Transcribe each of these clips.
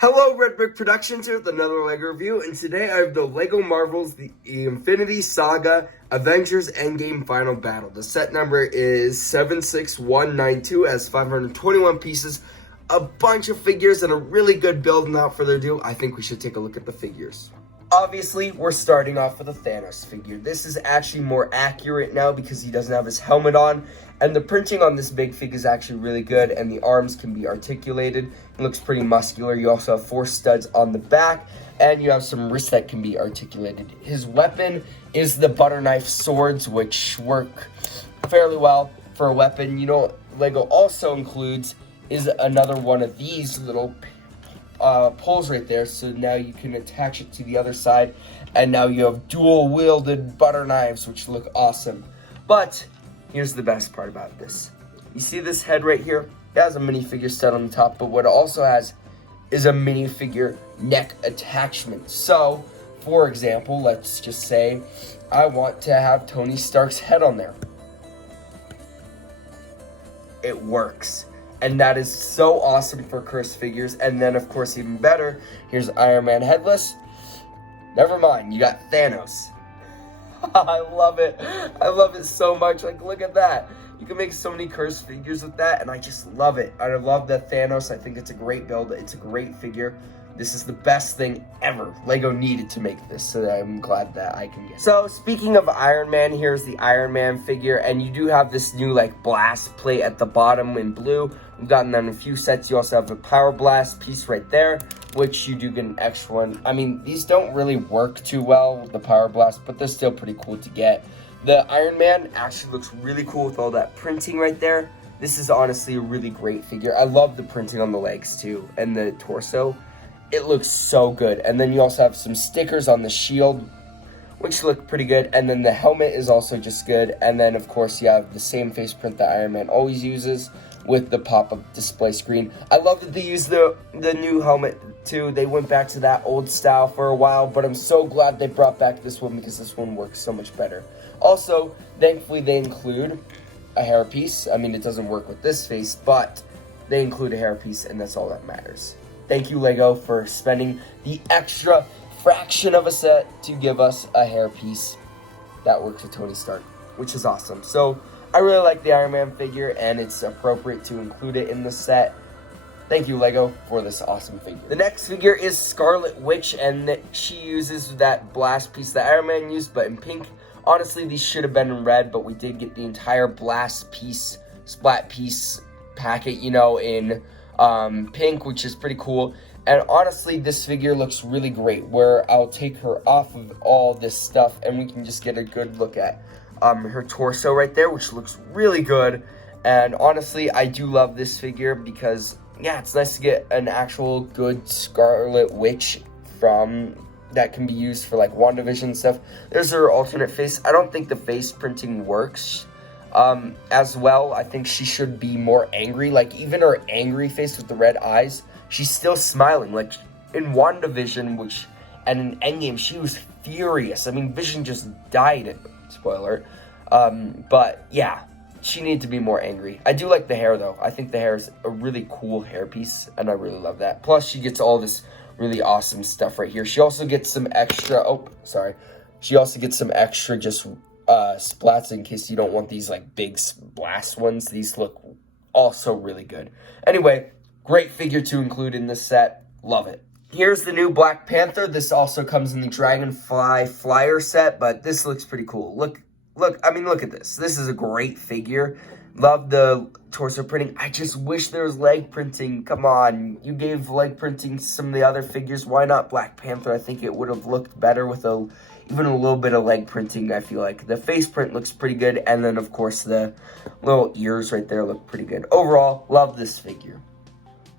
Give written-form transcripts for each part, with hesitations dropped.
Hello, Red Brick Productions here with another LEGO review, and today I have the LEGO Marvels, the Infinity Saga, Avengers Endgame Final Battle. The set number is 76192, has 521 pieces, a bunch of figures, and a really good build. And without further ado, I think we should take a look at the figures. Obviously, we're starting off with a Thanos figure. This is actually more accurate now because he doesn't have his helmet on. And the printing on this big fig is actually really good, and the arms can be articulated. It looks pretty muscular. You also have 4 studs on the back, and you have some wrists that can be articulated. His weapon is the butter knife swords, which work fairly well for a weapon. You know what LEGO also includes is another one of these little poles right there, so now you can attach it to the other side, and now you have dual-wielded butter knives, which look awesome. But here's the best part about this. You see this head right here? It has a minifigure stud on the top, but what it also has is a minifigure neck attachment. So, for example, let's just say I want to have Tony Stark's head on there. It works. And that is so awesome for cursed figures. And then, of course, even better, here's Iron Man headless. Never mind, you got Thanos. I love it. I love it so much. Like, look at that. You can make so many cursed figures with that, and I just love it. I love that Thanos. I think it's a great build. It's a great figure. This is the best thing ever. LEGO needed to make this, so I'm glad that I can get it. So, speaking of Iron Man, here's the Iron Man figure, and you do have this new, blast plate at the bottom in blue. We've gotten that in a few sets. You also have a power blast piece right there, which you do get an extra one. I mean, these don't really work too well with the power blast, but they're still pretty cool to get. The Iron Man actually looks really cool with all that printing right there. This is honestly a really great figure. I love the printing on the legs, too, and the torso. It looks so good. And then you also have some stickers on the shield, which look pretty good. And then the helmet is also just good. And then, of course, you have the same face print that Iron Man always uses with the pop-up display screen. I love that they use the new helmet, too. They went back to that old style for a while, but I'm so glad they brought back this one because this one works so much better. Also, thankfully, they include a hairpiece. I mean, it doesn't work with this face, but they include a hairpiece, and that's all that matters. Thank you, LEGO, for spending the extra fraction of a set to give us a hairpiece that works with Tony Stark, which is awesome. So, I really like the Iron Man figure, and it's appropriate to include it in the set. Thank you, LEGO, for this awesome figure. The next figure is Scarlet Witch, and she uses that blast piece that Iron Man used, but in pink. Honestly, these should have been in red, but we did get the entire blast piece, splat piece packet, in pink, which is pretty cool. And honestly, this figure looks really great, where I'll take her off of all this stuff, and we can just get a good look at her torso right there, which looks really good. And honestly, I do love this figure because, yeah, it's nice to get an actual good Scarlet Witch from that can be used for WandaVision stuff. There's her alternate face. I don't think the face printing works as well. I think she should be more angry. Even her angry face with the red eyes, she's still smiling. In WandaVision, and in Endgame, she was furious. I mean, Vision just died. Spoiler. But yeah, she needed to be more angry. I do like the hair, though. I think the hair is a really cool hairpiece, and I really love that. Plus, she gets all this really awesome stuff right here. She also gets some extra, she also gets some extra just splats in case you don't want these big blast ones. These look also really good. Anyway, great figure to include in this set. Love it. Here's the new Black Panther. This also comes in the Dragonfly Flyer set, but this looks pretty cool. Look at this. This is a great figure. Love the torso printing. I just wish there was leg printing. Come on. You gave leg printing to some of the other figures. Why not Black Panther? I think it would have looked better with even a little bit of leg printing, I feel like. The face print looks pretty good. And then, of course, the little ears right there look pretty good. Overall, love this figure.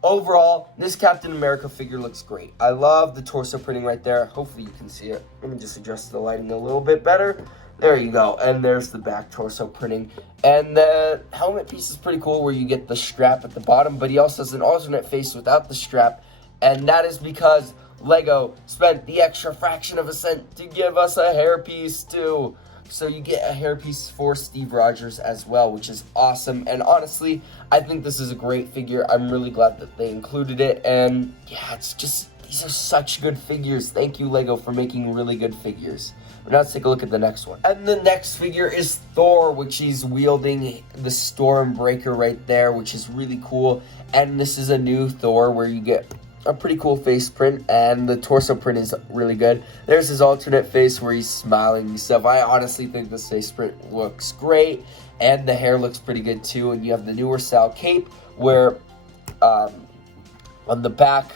Overall, this Captain America figure looks great. I love the torso printing right there. Hopefully you can see it. Let me just adjust the lighting a little bit better. There you go. And there's the back torso printing. And the helmet piece is pretty cool where you get the strap at the bottom, but he also has an alternate face without the strap. And that is because LEGO spent the extra fraction of a cent to give us a hairpiece too. So you get a hairpiece for Steve Rogers as well, which is awesome. And honestly, I think this is a great figure. I'm really glad that they included it. And yeah, it's just, these are such good figures. Thank you, LEGO, for making really good figures. But now let's take a look at the next one. And the next figure is Thor, which he's wielding the Stormbreaker right there, which is really cool. And this is a new Thor where you get a pretty cool face print, and the torso print is really good. There's his alternate face where he's smiling and stuff. I honestly think this face print looks great, and the hair looks pretty good too. And you have the newer style cape where on the back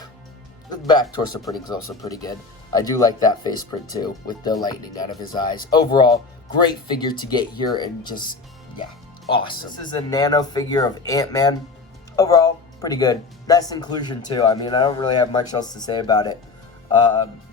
torso printing is also pretty good. I do like that face print too, with the lightning out of his eyes. Overall, great figure to get here, and just, yeah, awesome. This is a nano figure of AntMan. Overall, pretty good. Nice inclusion too. I mean, I don't really have much else to say about it.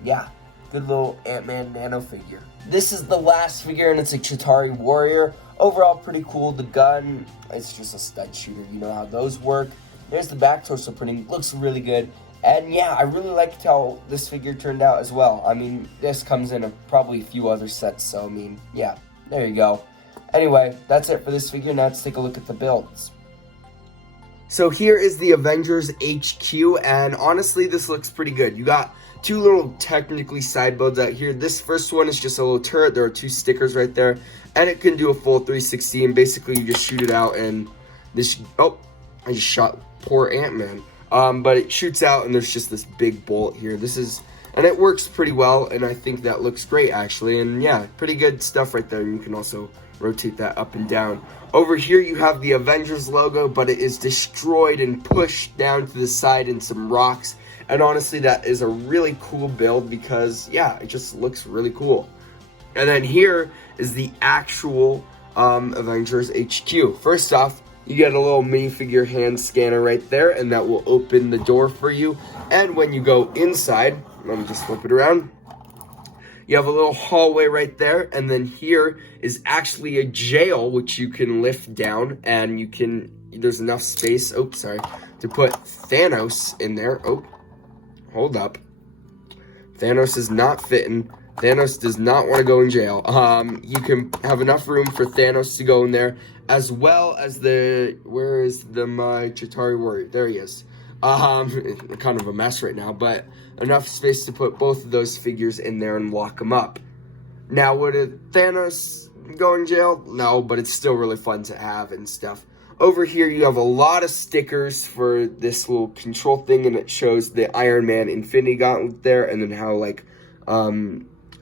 Yeah, good little AntMan nano figure. This is the last figure, and it's a Chitauri Warrior. Overall, pretty cool. The gun, it's just a stud shooter. You know how those work. There's the back torso printing. Looks really good. And yeah, I really liked how this figure turned out as well. I mean, this comes in probably a few other sets, so I mean, yeah, there you go. Anyway, that's it for this figure. Now let's take a look at the builds. So here is the Avengers HQ, and honestly, this looks pretty good. You got two little technically side builds out here. This first one is just a little turret. There are two stickers right there, and it can do a full 360, and basically you just shoot it out, and this, oh, I just shot poor Ant-Man. But it shoots out, and there's just this big bolt here. This is, and it works pretty well, and I think that looks great, actually. And yeah, pretty good stuff right there. You can also rotate that up and down. Over here, you have the Avengers logo, but it is destroyed and pushed down to the side in some rocks. And honestly, that is a really cool build because, yeah, it just looks really cool. And then here is the actual Avengers HQ. First off, you get a little minifigure hand scanner right there, and that will open the door for you. And when you go inside, let me just flip it around. You have a little hallway right there, and then here is actually a jail, which you can lift down, and you can, there's enough space, to put Thanos in there. Oh, hold up. Thanos is not fitting. Thanos does not want to go in jail. You can have enough room for Thanos to go in there, as well as where is my Chitauri Warrior? There he is. Kind of a mess right now, but enough space to put both of those figures in there and lock them up. Now, would Thanos go in jail? No, but it's still really fun to have and stuff. Over here, you have a lot of stickers for this little control thing, and it shows the Iron Man Infinity Gauntlet there, and then how, like,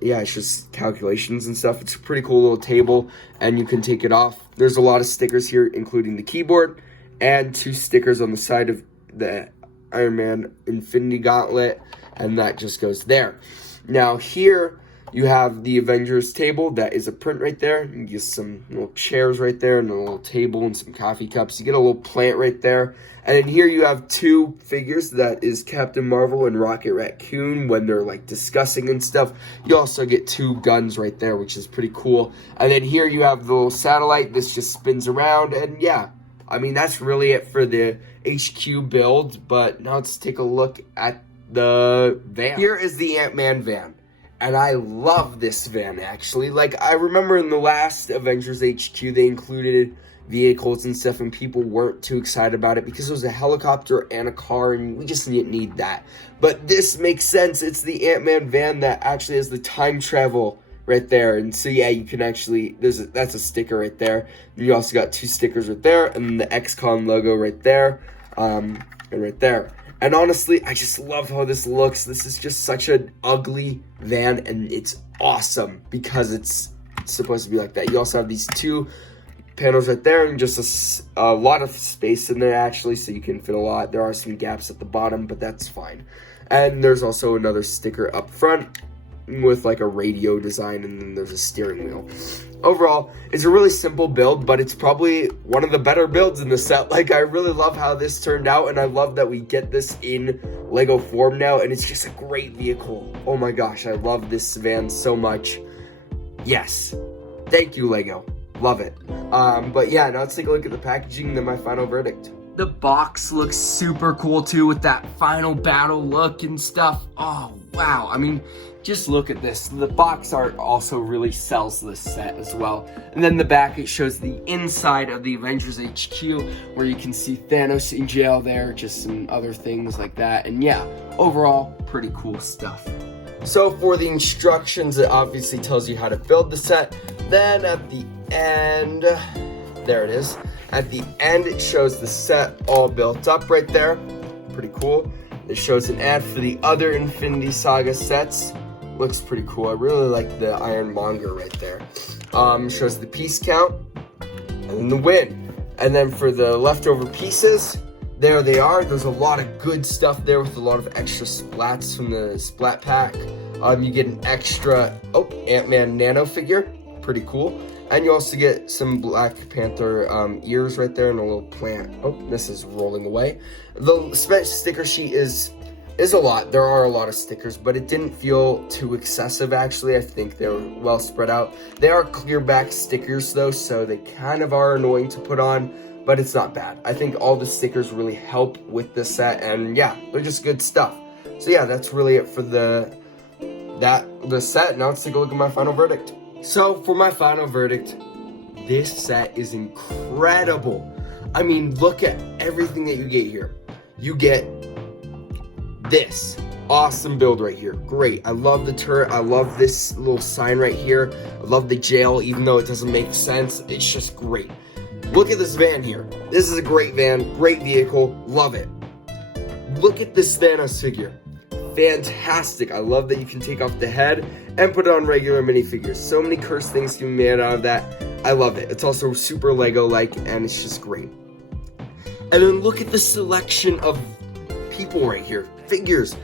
yeah, it's just calculations and stuff. It's a pretty cool little table, and you can take it off. There's a lot of stickers here, including the keyboard, and two stickers on the side of the Iron Man Infinity Gauntlet, and that just goes there. Now, here you have the Avengers table. That is a print right there. You get some little chairs right there, and a little table, and some coffee cups. You get a little plant right there. And then here you have two figures. That is Captain Marvel and Rocket Raccoon when they're like discussing and stuff. You also get two guns right there, which is pretty cool. And then here you have the little satellite. This just spins around, and yeah, I mean, that's really it for the HQ build. But now let's take a look at the van. Here is the Ant-Man van. And I love this van, actually. Like, I remember in the last Avengers HQ, they included vehicles and stuff, and people weren't too excited about it because it was a helicopter and a car, and we just didn't need that. But this makes sense. It's the Ant-Man van that actually has the time travel right there. And so, yeah, you can actually, that's a sticker right there. You also got two stickers right there, and then the XCOM logo right there, and right there. And honestly, I just love how this looks. This is just such an ugly van, and it's awesome because it's supposed to be like that. You also have these two panels right there, and just a lot of space in there, actually, so you can fit a lot. There are some gaps at the bottom, but that's fine. And there's also another sticker up front with like a radio design, and then there's a steering wheel. Overall, it's a really simple build, but it's probably one of the better builds in the set. Like, I really love how this turned out, and I love that we get this in Lego form now, and it's just a great vehicle. Oh my gosh, I love this van so much. Yes, thank you, Lego. Love it. But yeah, now let's take a look at the packaging and then my final verdict. The box looks super cool too with that final battle look and stuff. Oh, wow. I mean, just look at this. The box art also really sells this set as well. And then the back, it shows the inside of the Avengers HQ where you can see Thanos in jail there, just some other things like that. And yeah, overall, pretty cool stuff. So for the instructions, it obviously tells you how to build the set. Then at the end, there it is. At the end, it shows the set all built up right there. Pretty cool. It shows an ad for the other Infinity Saga sets. Looks pretty cool. I really like the Ironmonger right there. Shows the piece count and then the win. And then for the leftover pieces, there they are. There's a lot of good stuff there with a lot of extra splats from the splat pack. You get an extra AntMan nano figure. Pretty cool. And you also get some Black Panther ears right there and a little plant. Oh, this is rolling away. The sticker sheet is a lot. There are a lot of stickers, but it didn't feel too excessive, actually. I think they were well spread out. They are clear back stickers, though, so they kind of are annoying to put on, but it's not bad. I think all the stickers really help with the set, and yeah, they're just good stuff. So yeah, that's really it for the set. Now let's take a look at my final verdict. So for my final verdict, this set is incredible. I mean, look at everything that you get here. You get this awesome build right here. Great. I love the turret. I love this little sign right here. I love the jail, even though it doesn't make sense. It's just great. Look at this van here. This is a great van, great vehicle. Love it. Look at this Thanos figure. Fantastic. I love that you can take off the head and put it on regular minifigures. So many cursed things can be made out of that. I love it. It's also super Lego-like, and it's just great. And then look at the selection of people right here. Figures.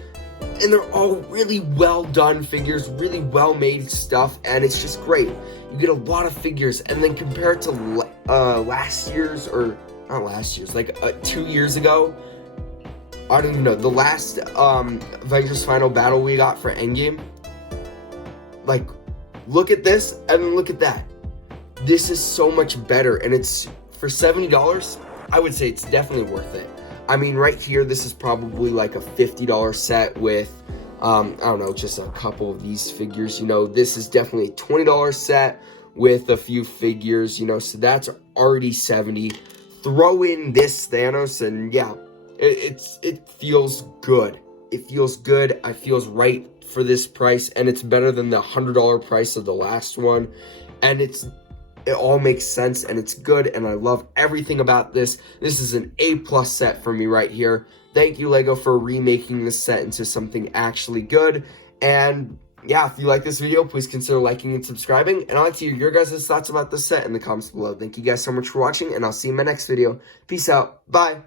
And they're all really well done figures, really well made stuff, and it's just great. You get a lot of figures, and then compare it to last year's, or not last year's, like 2 years ago. I don't even know, the last Avengers Final Battle we got for Endgame. Like, look at this and then look at that. This is so much better, and it's for $70. I would say it's definitely worth it. I mean, right here, this is probably like a $50 set with, I don't know, just a couple of these figures. You know, this is definitely a $20 set with a few figures, you know, so that's already $70. Throw in this Thanos, and yeah, it feels good. It feels good. It feels right for this price, and it's better than the $100 price of the last one. And it all makes sense, and it's good, and I love everything about this. This is an A+ set for me right here. Thank you, LEGO, for remaking this set into something actually good. And yeah, if you like this video, please consider liking and subscribing. And I'd like to hear your guys' thoughts about this set in the comments below. Thank you guys so much for watching, and I'll see you in my next video. Peace out. Bye.